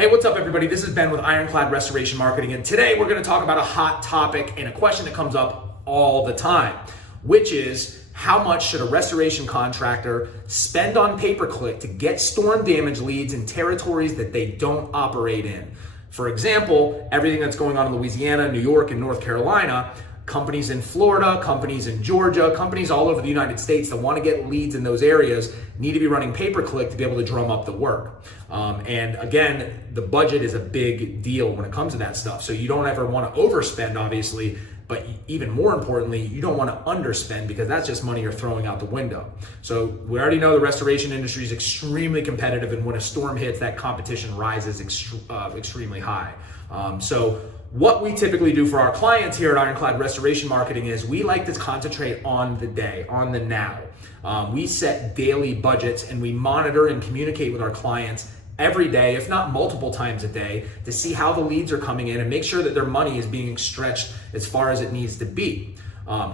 Hey, what's up everybody? This is Ben with Ironclad Restoration Marketing, and today we're going to talk about a hot topic and a question that comes up all the time, which is how much should a restoration contractor spend on pay-per-click to get storm damage leads in territories that they don't operate in? For example, everything that's going on in Louisiana, New York, and North Carolina, companies in Florida, companies in Georgia, companies all over the United States that want to get leads in those areas need to be running pay-per-click to be able to drum up the work. And again, the budget is a big deal when it comes to that stuff. So you don't ever want to overspend, obviously, but even more importantly, you don't want to underspend because that's just money you're throwing out the window. So we already know the restoration industry is extremely competitive, and when a storm hits, that competition rises extremely high. So what we typically do for our clients here at Ironclad Restoration Marketing is we like to concentrate on the day, on the now. We set daily budgets and we monitor and communicate with our clients every day, if not multiple times a day, to see how the leads are coming in and make sure that their money is being stretched as far as it needs to be.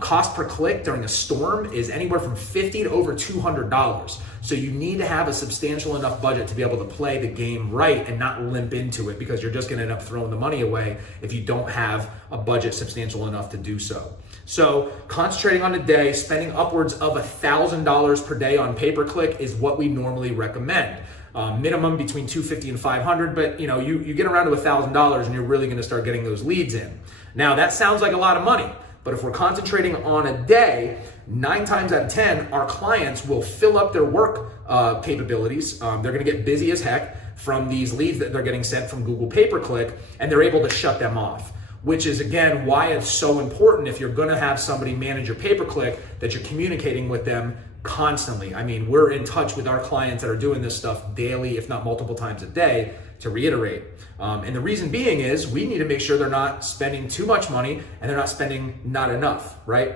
Cost per click during a storm is anywhere from $50 to over $200. So you need to have a substantial enough budget to be able to play the game right and not limp into it, because you're just going to end up throwing the money away if you don't have a budget substantial enough to do so. So concentrating on a day, spending upwards of $1,000 per day on pay-per-click is what we normally recommend. Minimum between $250 and $500, but you get around to $1,000 and you're really going to start getting those leads in. Now that sounds like a lot of money, but if we're concentrating on a day, 9 times out of 10, our clients will fill up their work capabilities. They're going to get busy as heck from these leads that they're getting sent from Google pay-per-click, and they're able to shut them off, which is again why it's so important, if you're going to have somebody manage your pay-per-click, that you're communicating with them constantly. I mean, we're in touch with our clients that are doing this stuff daily, if not multiple times a day, to reiterate. And the reason being is we need to make sure they're not spending too much money and they're not spending not enough, right?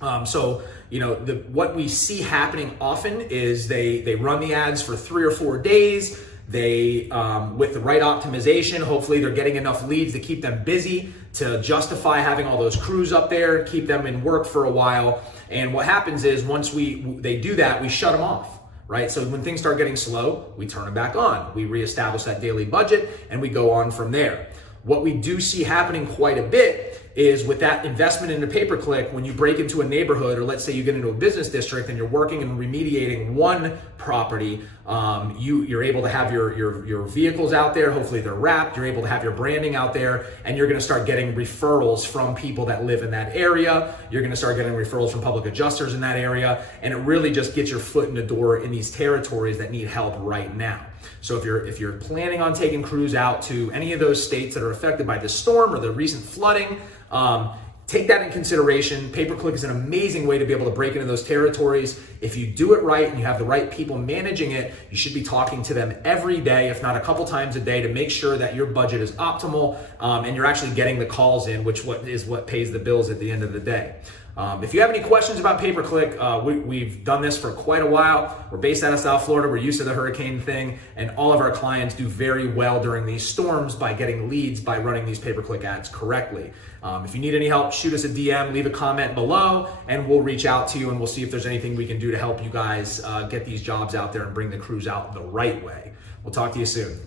What we see happening often is they run the ads for 3 or 4 days. They, with the right optimization, hopefully they're getting enough leads to keep them busy, to justify having all those crews up there, keep them in work for a while. And what happens is once they do that, we shut them off, right? So when things start getting slow, we turn them back on. We reestablish that daily budget and we go on from there. What we do see happening quite a bit is with that investment into pay-per-click, when you break into a neighborhood, or let's say you get into a business district and you're working and remediating one property, you're able to have your vehicles out there, hopefully they're wrapped, you're able to have your branding out there, and you're gonna start getting referrals from people that live in that area, you're gonna start getting referrals from public adjusters in that area, and it really just gets your foot in the door in these territories that need help right now. So if you're planning on taking crews out to any of those states that are affected by the storm or the recent flooding, take that in consideration. Pay-per-click is an amazing way to be able to break into those territories. If you do it right and you have the right people managing it, you should be talking to them every day, if not a couple times a day, to make sure that your budget is optimal and you're actually getting the calls in, which is what pays the bills at the end of the day. If you have any questions about pay-per-click, we've done this for quite a while. We're based out of South Florida. We're used to the hurricane thing, and all of our clients do very well during these storms by getting leads by running these pay-per-click ads correctly. If you need any help, shoot us a DM, leave a comment below, and we'll reach out to you and we'll see if there's anything we can do to help you guys get these jobs out there and bring the crews out the right way. We'll talk to you soon.